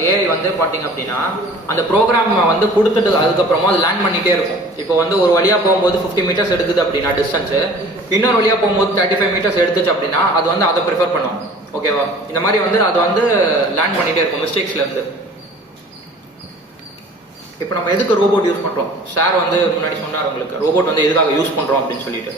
AI வந்து பார்த்தீங்க அப்படின்னா அந்த ப்ரோக்ராம் வந்து கொடுத்துட்டு அதுக்கப்புறமா அது லேண்ட் பண்ணிட்டே இருக்கும். இப்போ வந்து ஒரு வழியாக போகும்போது 50 மீட்டர்ஸ் எடுக்குது அப்படின்னா டிஸ்டன்ஸு, இன்னொரு வழியாக போகும்போது 35 மீட்டர்ஸ் எடுத்துச்சு அப்படின்னா அது வந்து அதை ப்ரிஃபர் பண்ணும். ஓகேவா? இந்த மாதிரி வந்து அது வந்து லேண்ட் பண்ணிட்டே இருக்கும் மிஸ்டேக்ஸ்லேருந்து. இப்போ நம்ம எதுக்கு ரோபோட் யூஸ் பண்ணுறோம்? சார் வந்து முன்னாடி சொன்னார் உங்களுக்கு ரோபோட் வந்து எதுக்காக யூஸ் பண்ணுறோம் அப்படின்னு சொல்லிட்டு.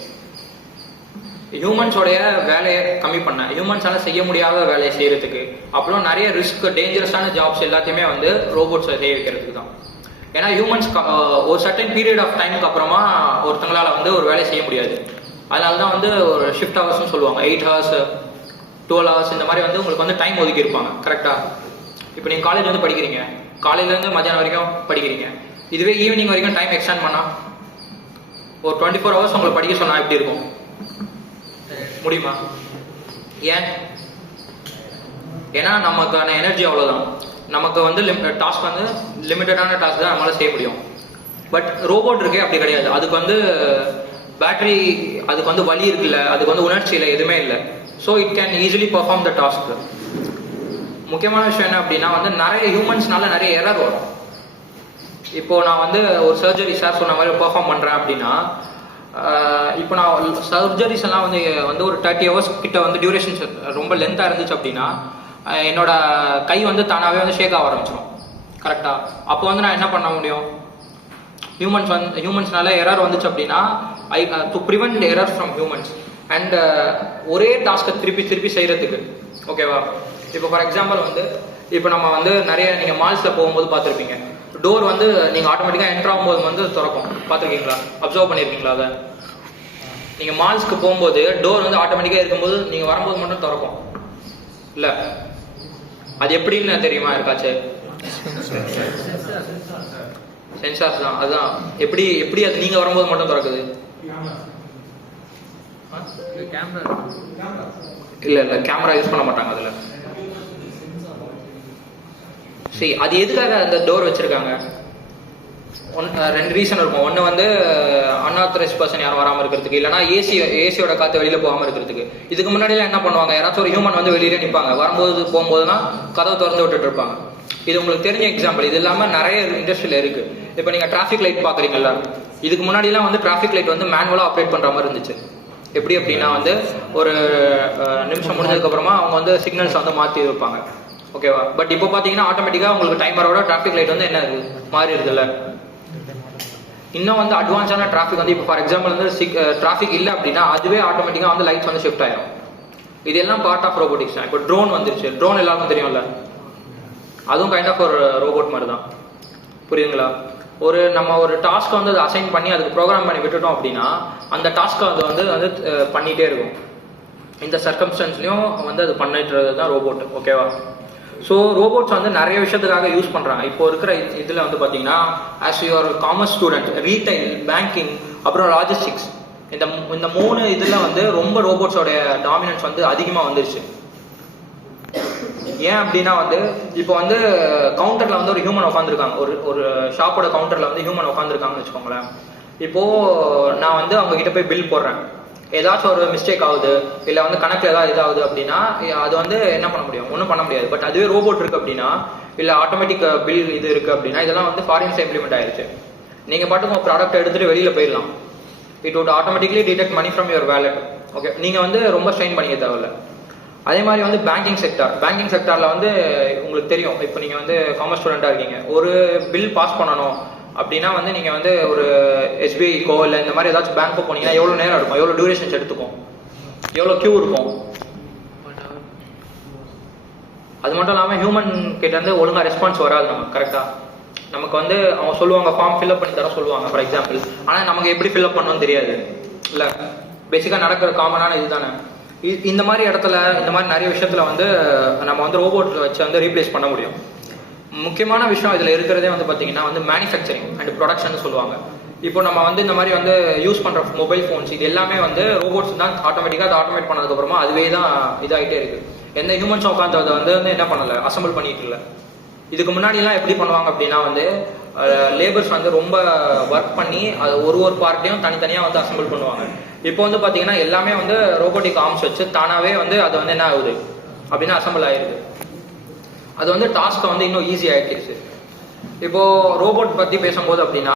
ஹியூமன்ஸோடைய வேலையை கம்மி பண்ண, ஹியூமன்ஸால செய்ய முடியாத வேலையை செய்யறதுக்கு, அப்புறம் நிறைய ரிஸ்க் டேஞ்சரஸான ஜாப்ஸ் எல்லாத்தையுமே வந்து ரோபோட்ஸை செய்ய வைக்கிறதுக்கு தான். ஏன்னா ஹியூமன்ஸ் ஒரு சர்டன் பீரியட் ஆஃப் டைமுக்கு அப்புறமா ஒருத்தங்களால வந்து ஒரு வேலையை செய்ய முடியாது. அதனால தான் வந்து ஒரு ஷிஃப்ட் ஹவர்ஸ்னு சொல்லுவாங்க. 8 ஹவர்ஸ் 12 ஹவர்ஸ் இந்த மாதிரி வந்து உங்களுக்கு வந்து டைம் ஒதுக்கி இருப்பாங்க. கரெக்டா? இப்போ நீங்கள் காலேஜ் வந்து படிக்கிறீங்க, காலையிலேருந்து மத்தியானம் வரைக்கும் படிக்கிறீங்க. இதுவே ஈவினிங் வரைக்கும் டைம் எக்ஸ்டெண்ட் பண்ணா ஒரு 24 ஹவர்ஸ் உங்களை படிக்க சொன்னா எப்படி இருக்கும்? முடியுமா? ஏன்? ஏன்னா நமக்கான எனர்ஜி அவ்வளோதான். நமக்கு வந்து டாஸ்க் வந்து லிமிட்டடான டாஸ்க் தான் நம்மளால செய்ய முடியும். பட் ரோபோட் இருக்கே அப்படி கிடையாது. அதுக்கு வந்து பேட்டரி, அதுக்கு வந்து வலி இருக்குல்ல, அதுக்கு வந்து உணர்ச்சி இல்லை, எதுவுமே இல்லை. So it can easily perform the task. முக்கியமான விஷயம் என்ன அப்படின்னா வந்து நிறைய ஹியூமன்ஸ்னால நிறைய எரர் வரும். இப்போ நான் வந்து ஒரு சர்ஜரி சார் சொன்ன மாதிரி பெர்ஃபார்ம் பண்ணுறேன் அப்படின்னா, இப்போ நான் சர்ஜரிஸ் எல்லாம் வந்து ஒரு 30 ஹவர்ஸ் கிட்ட வந்து டியூரேஷன் ரொம்ப லென்த்தாக இருந்துச்சு அப்படின்னா என்னோட கை வந்து தானாகவே வந்து ஷேக் ஆக ஆரம்பிச்சிடும். கரெக்டாக? அப்போ வந்து நான் என்ன பண்ண முடியும்? ஹியூமன்ஸ்னால எரர் வந்துச்சு அப்படின்னா to prevent error from humans and ஒரே டாஸ்க்கை திருப்பி செய்யறதுக்கு. ஓகேவா? இப்போ ஃபார் எக்ஸாம்பிள் வந்து இப்போ நம்ம வந்து நிறைய நீங்கள் மால்ஸில் போகும்போது பார்த்துருப்பீங்க, டோர் வந்து நீங்கள் ஆட்டோமேட்டிக்காக என்ட்ரு ஆகும்போது வந்து திறக்கும். பார்த்துருக்கீங்களா? அப்சர்வ் பண்ணியிருக்கீங்களா? அதை நீங்கள் மால்ஸ்க்கு போகும்போது டோர் வந்து ஆட்டோமேட்டிக்காக இருக்கும்போது நீங்கள் வரும்போது மட்டும் திறக்கும் இல்லை? அது எப்படின்னு தெரியுமா இருக்காச்சு? சென்சார்ஸ் தான். அதுதான் எப்படி அது நீங்கள் வரும்போது மட்டும் திறக்குது? இல்லை கேமரா யூஸ் பண்ண மாட்டாங்க அதில். சரி, அது எதுக்காக அந்த டோர் வச்சிருக்காங்க? ரெண்டு ரீசன் இருக்கும். ஒன்று வந்து அன்ஆத்தரைஸ் பர்சன் யாரும் வராமல் இருக்கிறதுக்கு, இல்லைனா ஏசியோட காற்று வெளியில் போகாமல் இருக்கிறதுக்கு. இதுக்கு முன்னாடிலாம் என்ன பண்ணுவாங்க? யாராச்சும் ஒரு ஹியூமன் வந்து வெளியிலே நிற்பாங்க, வரும்போது போகும்போதுலாம் கதவை திறந்து விட்டுட்டு இருப்பாங்க. இது உங்களுக்கு தெரிஞ்ச எக்ஸாம்பிள். இது இல்லாமல் நிறைய இண்டஸ்ட்ரியில் இருக்குது. இப்போ நீங்கள் டிராஃபிக் லைட் பார்க்குறீங்களா? இதுக்கு முன்னாடிலாம் வந்து டிராஃபிக் லைட் வந்து மேனுவலாக ஆப்ரேட் பண்ணுற மாதிரி இருந்துச்சு. எப்படி அப்படின்னா வந்து ஒரு நிமிஷம் முடிஞ்சதுக்கப்புறமா அவங்க வந்து சிக்னல்ஸ் வந்து மாற்றி வைப்பாங்க. ஓகேவா? பட் இப்போ பார்த்தீங்கன்னா ஆட்டோமேட்டிக்காக உங்களுக்கு டைமரோட டிராஃபிக் லைட் வந்து என்ன இருக்குது மாறிடுதுல்ல. இன்னும் வந்து அட்வான்ஸான டிராஃபிக் வந்து இப்போ ஃபார் எக்ஸாம்பிள் வந்து டிராஃபிக் இல்லை அப்படின்னா அதுவே ஆட்டோமேட்டிக்காக வந்து லைட்ஸ் வந்து ஷிஃப்ட் ஆயிடும். இது எல்லாம் பார்ட் ஆஃப் ரோபோட்டிக்ஸ் தான். இப்போ ட்ரோன் வந்துருச்சு. ட்ரோன் எல்லாருக்கும் தெரியும்ல, அதுவும் கைண்ட் ஆஃப் ஒரு ரோபோட் மாதிரி தான். புரியுதுங்களா? நம்ம ஒரு டாஸ்க்கை வந்து அதை அசைன் பண்ணி அதுக்கு ப்ரோக்ராம் பண்ணி விட்டுட்டோம் அப்படின்னா அந்த டாஸ்க்கை அது வந்து பண்ணிகிட்டே இருக்கும். இந்த சர்க்கம்ஸ்டன்ஸ்லையும் வந்து அது பண்ணிட்டுறது தான் ரோபோட். ஓகேவா? ஸோ ரோபோட்ஸ் வந்து நிறைய விஷயத்துக்காக யூஸ் பண்ணுறாங்க. இப்போ இருக்கிற இதில் வந்து பார்த்தீங்கன்னா as your commerce student, retail, banking, அப்புறம் லாஜிஸ்டிக்ஸ், இந்த 3 இதில் வந்து ரொம்ப ரோபோட்ஸோடைய டாமினன்ஸ் வந்து அதிகமாக வந்துருச்சு. ஏன் அப்படின்னா வந்து இப்போ வந்து கவுண்டரில் வந்து ஒரு ஹியூமன் உட்காந்துருக்காங்க. ஒரு ஷாப்போட கவுண்டரில் வந்து ஹியூமன் உட்காந்துருக்காங்கன்னு வச்சுக்கோங்களேன். இப்போது நான் வந்து அவங்க கிட்ட போய் பில் போடுறேன், ஏதாச்சும் ஒரு மிஸ்டேக் ஆகுது, இல்லை வந்து கணக்கு ஏதாவது இதாகுது அப்படின்னா அது வந்து என்ன பண்ண முடியும்? ஒன்றும் பண்ண முடியாது. பட் அதுவே ரோபோட் இருக்கு அப்படின்னா, இல்லை ஆட்டோமேட்டிக் பில் இது இருக்கு அப்படின்னா, இதெல்லாம் வந்து ஃபாரின்ஸ் இம்ப்ளிமெண்ட் ஆயிருச்சு. நீங்கள் பாட்டுக்கு உங்கள் ப்ராடக்ட் எடுத்துட்டு வெளியில் போயிடலாம். It would automatically detect money from your wallet. Okay, நீங்கள் வந்து ரொம்ப ஸ்ட்ரெயின் பண்ணிக்க தேவையில்ல. அதே மாதிரி வந்து பேங்கிங் செக்டாரில் வந்து உங்களுக்கு தெரியும், இப்போ நீங்கள் வந்து காமர்ஸ் ஸ்டூடெண்ட்டாக இருக்கீங்க, ஒரு பில் பாஸ் பண்ணணும் அப்படின்னா வந்து நீங்கள் வந்து ஒரு எஸ்பிஐக்கோ இல்லை இந்த மாதிரி ஏதாச்சும் பேங்க்கோ போனீங்கன்னா எவ்வளோ நேரம் இருக்கும், எவ்வளோ டியூரேஷன்ஸ் எடுத்துக்கும், எவ்வளோ கியூ இருக்கும். அது மட்டும் இல்லாமல் ஹியூமன் கிட்ட இருந்து ஒழுங்காக ரெஸ்பான்ஸ் வராது நமக்கு. கரெக்டாக? நமக்கு வந்து அவங்க சொல்லுவாங்க ஃபார்ம் ஃபில்அப் பண்ணி தர சொல்லுவாங்க ஃபார் எக்ஸாம்பிள். ஆனால் நமக்கு எப்படி ஃபில்அப் பண்ணணும்னு தெரியாது இல்லை. பேசிக்காக நடக்கிற காமனான இதுதானே. இந்த மாதிரி இடத்துல, இந்த மாதிரி நிறைய விஷயத்தில் வந்து நம்ம வந்து ரோபோட் வச்சு வந்து ரீப்ளேஸ் பண்ண முடியும். முக்கியமான விஷயம் இதில் இருக்கிறதே வந்து பார்த்தீங்கன்னா வந்து மேனுஃபேக்சரிங் அண்ட் ப்ரொடக்ஷன் சொல்லுவாங்க. இப்போ நம்ம வந்து இந்த மாதிரி வந்து யூஸ் பண்ணுற மொபைல் ஃபோன்ஸ் இது எல்லாமே வந்து ரோபோட்ஸ் தான் ஆட்டோமேட்டிக்காக அதை ஆட்டோமேட் பண்ணதுக்கப்புறமா அதுவே தான் இதாகிட்டே இருக்குது. எந்த ஹியூமன்ஸும் உட்காந்து அதை வந்து என்ன பண்ணலை, அசம்பிள் பண்ணிட்டு இல்லை. இதுக்கு முன்னாடிலாம் எப்படி பண்ணுவாங்க அப்படின்னா வந்து லேபர்ஸ் வந்து ரொம்ப ஒர்க் பண்ணி அது ஒரு பார்ட்டையும் தனித்தனியாக வந்து அசம்பிள் பண்ணுவாங்க. இப்போ வந்து பார்த்தீங்கன்னா எல்லாமே வந்து ரோபோட்டிக் ஆர்ம்ஸ் வச்சு தானாகவே வந்து அது வந்து என்ன ஆகுது அப்படின்னா அசம்பிள் ஆயிடுது. அது வந்து டாஸ்க்கை வந்து இன்னும் ஈஸி ஆக்கிடுச்சு. இப்போ ரோபோட் பத்தி பேசும்போது அப்படின்னா